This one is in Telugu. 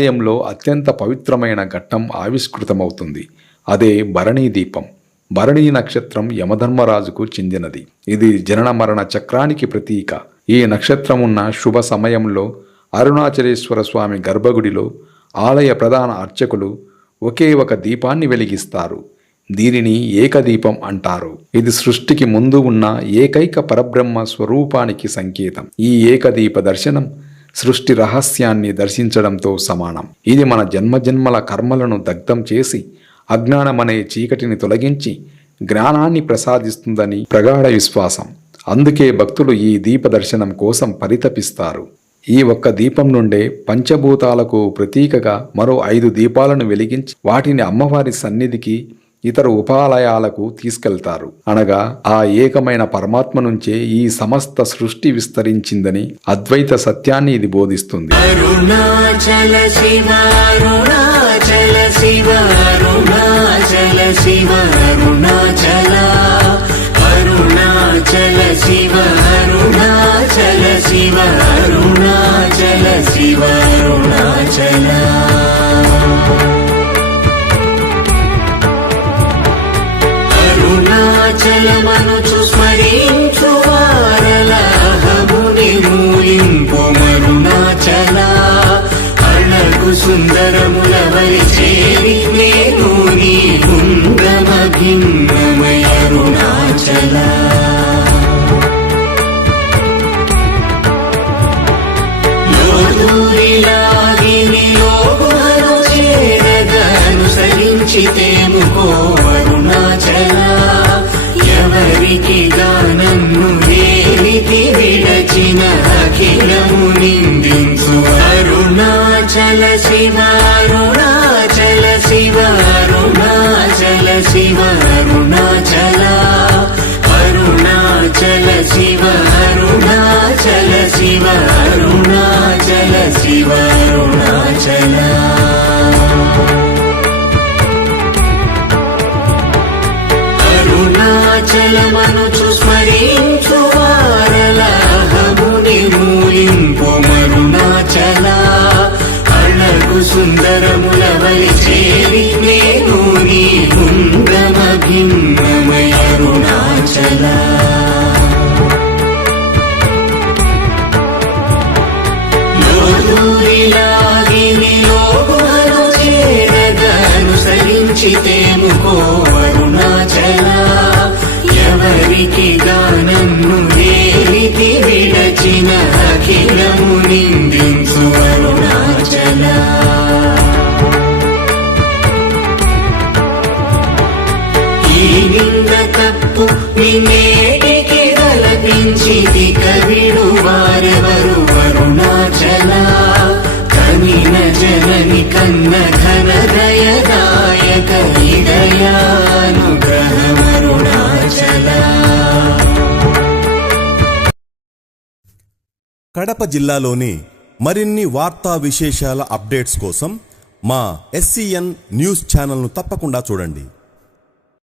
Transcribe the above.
ఆలయంలో అత్యంత పవిత్రమైన ఘట్టం ఆవిష్కృతమవుతుంది. అదే భరణీ దీపం. భరణీ నక్షత్రం యమధర్మరాజుకు చెందినది. ఇది జనన మరణ చక్రానికి ప్రతీక. ఈ నక్షత్రం ఉన్న శుభ సమయంలో అరుణాచలేశ్వర స్వామి గర్భగుడిలో ఆలయ ప్రధాన అర్చకులు ఒకే ఒక దీపాన్ని వెలిగిస్తారు. దీనిని ఏకదీపం అంటారు. ఇది సృష్టికి ముందు ఉన్న ఏకైక పరబ్రహ్మ స్వరూపానికి సంకేతం. ఈ ఏకదీప దర్శనం సృష్టి రహస్యాన్ని దర్శించడంతో సమానం. ఇది మన జన్మజన్మల కర్మలను దగ్ధం చేసి అజ్ఞానమనే చీకటిని తొలగించి జ్ఞానాన్ని ప్రసాదిస్తుందని ప్రగాఢ విశ్వాసం. అందుకే భక్తులు ఈ దీప దర్శనం కోసం పరితపిస్తారు. ఈ ఒక్క దీపం నుండే పంచభూతాలకు ప్రతీకగా మరో 5 దీపాలను వెలిగించి వాటిని అమ్మవారి సన్నిధికి ఇతర ఉపాలయాలకు తీసుకెళ్తారు. అనగా ఆ ఏకమైన పరమాత్మ నుంచే ఈ సమస్త సృష్టి విస్తరించిందని అద్వైత సత్యాన్ని ఇది బోధిస్తుంది. అరుణాచల శివ అరుణాచల శివ అరుణాచల శివ అరుణాచల అరుణాచల శివ అరుణాచల శివ అరుణాచల శివ అరుణాచల అరుణాచలమనుచు స్మరించు వారలహముని మూలింపు మరుణాచల అళగు సుందరముల వలి చేరి నేను నీ గుండమ భిన్నమయ అరుణాచల లోదూరిలాగిని లోగుమను చేరగనుసరించితేముకో అరుణాచల ఎవరికి గానన్ను దేనికి విడచిన అఖిలము నిందించు అరుణాచల శివ అరుణాచల శివ అరుణాచల శివ అరుణాచల అరుణాచల శివ అరుణాచల శివ అరుణాచల శివ అరుణాచల అరుణాచలమనుచు స్మరించు వారలహముని మూలింపు మరుణాచల అళగు సుందరముల వలి చేరి నేను నీ గుండమ భిన్నమయ అరుణాచల లోదూరిలాగిని లోగుమను చేరగనుసరించితేముకో అరుణాచల ఎవరికి గానన్ను దేనికి విడచిన అఖిలము నిందించు అరుణాచల ఈ నింద తప్పు నిన్నేటికి తలపించిది కవిడు వారెవరు అరుణాచల కనిన జనని కన్న ఘన దయదాయక హృదయానుగ్రహమరుణాచల. కడప జిల్లాలోని మరిన్ని వార్తా విశేషాల అప్డేట్స్ కోసం మా SCN న్యూస్ ఛానల్ను తప్పకుండా చూడండి.